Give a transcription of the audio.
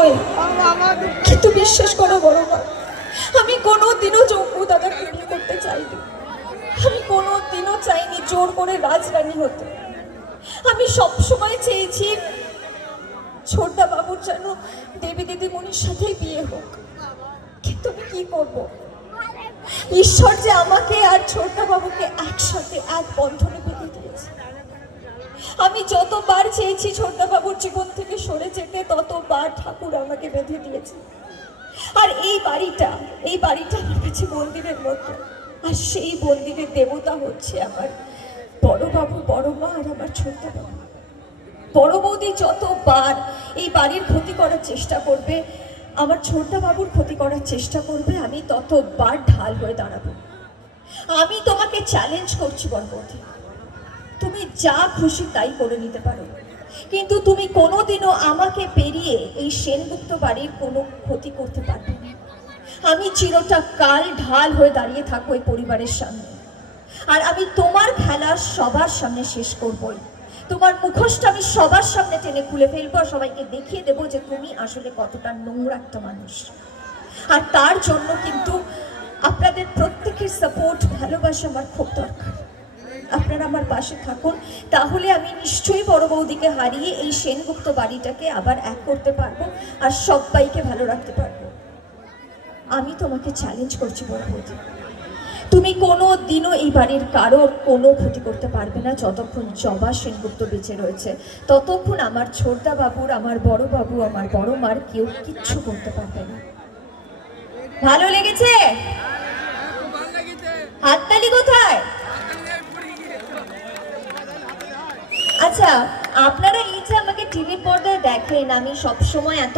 নই, কিন্তু বিশ্বাস করো বড় মা, আমি কোনোদিনও জম্মু দাদাকে বিয়ে করতে চাইনি। আমি কোনোদিনও চাইনি জোর করে রাজরানী হতে। আমি সবসময় চেয়েছি ছোটদা বাবুর যেন দেবী দিদিমণির সাথেই বিয়ে হোক। কিন্তু আমি কি করব, ঈশ্বর যে আমাকে আর ছোটদা বাবুকে একসাথে এক বন্ধনে বেঁধে দিয়েছে। আমি যতবার চেয়েছি ছোটদা বাবুর জীবন থেকে সরে যেতে, ততবার ঠাকুর আমাকে বেঁধে দিয়েছে। আর এই বাড়িটা আমার কাছে মন্দিরের মতো। আর সেই মন্দিরের দেবতা হচ্ছে আমার বড় বাবু, বড় মা আর আমার ছোটদা বাবু। বড় বৌদি যতবার এই বাড়ির ক্ষতি করার চেষ্টা করবে, আমার ছোটদা বাবুর ক্ষতি করার চেষ্টা করবে, আমি ততবার ঢাল হয়ে দাঁড়াবো। আমি তোমাকে চ্যালেঞ্জ করছি বড় বৌদি, তুমি যা খুশি তাই করে নিতে পারো, কিন্তু তুমি কোনোদিনও আমাকে পেরিয়ে এই সেনগুপ্ত বাড়ির কোনো ক্ষতি করতে পারবে না। আমি চিরটা কাল ঢাল হয়ে দাঁড়িয়ে থাকবো এই পরিবারের সামনে। আর আমি তোমার খেলা সবার সামনে শেষ করবই। তোমার মুখোশটা আমি সবার সামনে টেনে খুলে ফেলবো, আর সবাইকে দেখিয়ে দেবো যে তুমি আসলে কতটা নোংরা একটা মানুষ। আর তার জন্য কিন্তু আপনাদের প্রত্যেকের সাপোর্ট, ভালোবাসা আমার খুব দরকার। আপনারা আমার পাশে থাকুন, তাহলে আমি নিশ্চয়ই বড় বৌদিকে হারিয়ে এই সেনগুপ্ত বাড়িটাকে আবার এক করতে পারবো আর সবাইকে ভালো রাখতে পারবো। আমি তোমাকে চ্যালেঞ্জ করছি বড় বৌদি, তুমি কোনো দিনও এই বাড়ির কারোর কোনো ক্ষতি করতে পারবে না। যতক্ষণ জবা সেনগুপ্ত বেঁচে রয়েছে, ততক্ষণ আমার ছোটদা বাবুর, আমার বড় বাবু, আমার বড় মার কেউ কিচ্ছু করতে পারবে না। ভালো লেগেছে? হাততালি কোথায়? আচ্ছা, আপনারা এই যে আমাকে টিভির পর্দায় দেখেন, আমি সবসময় এত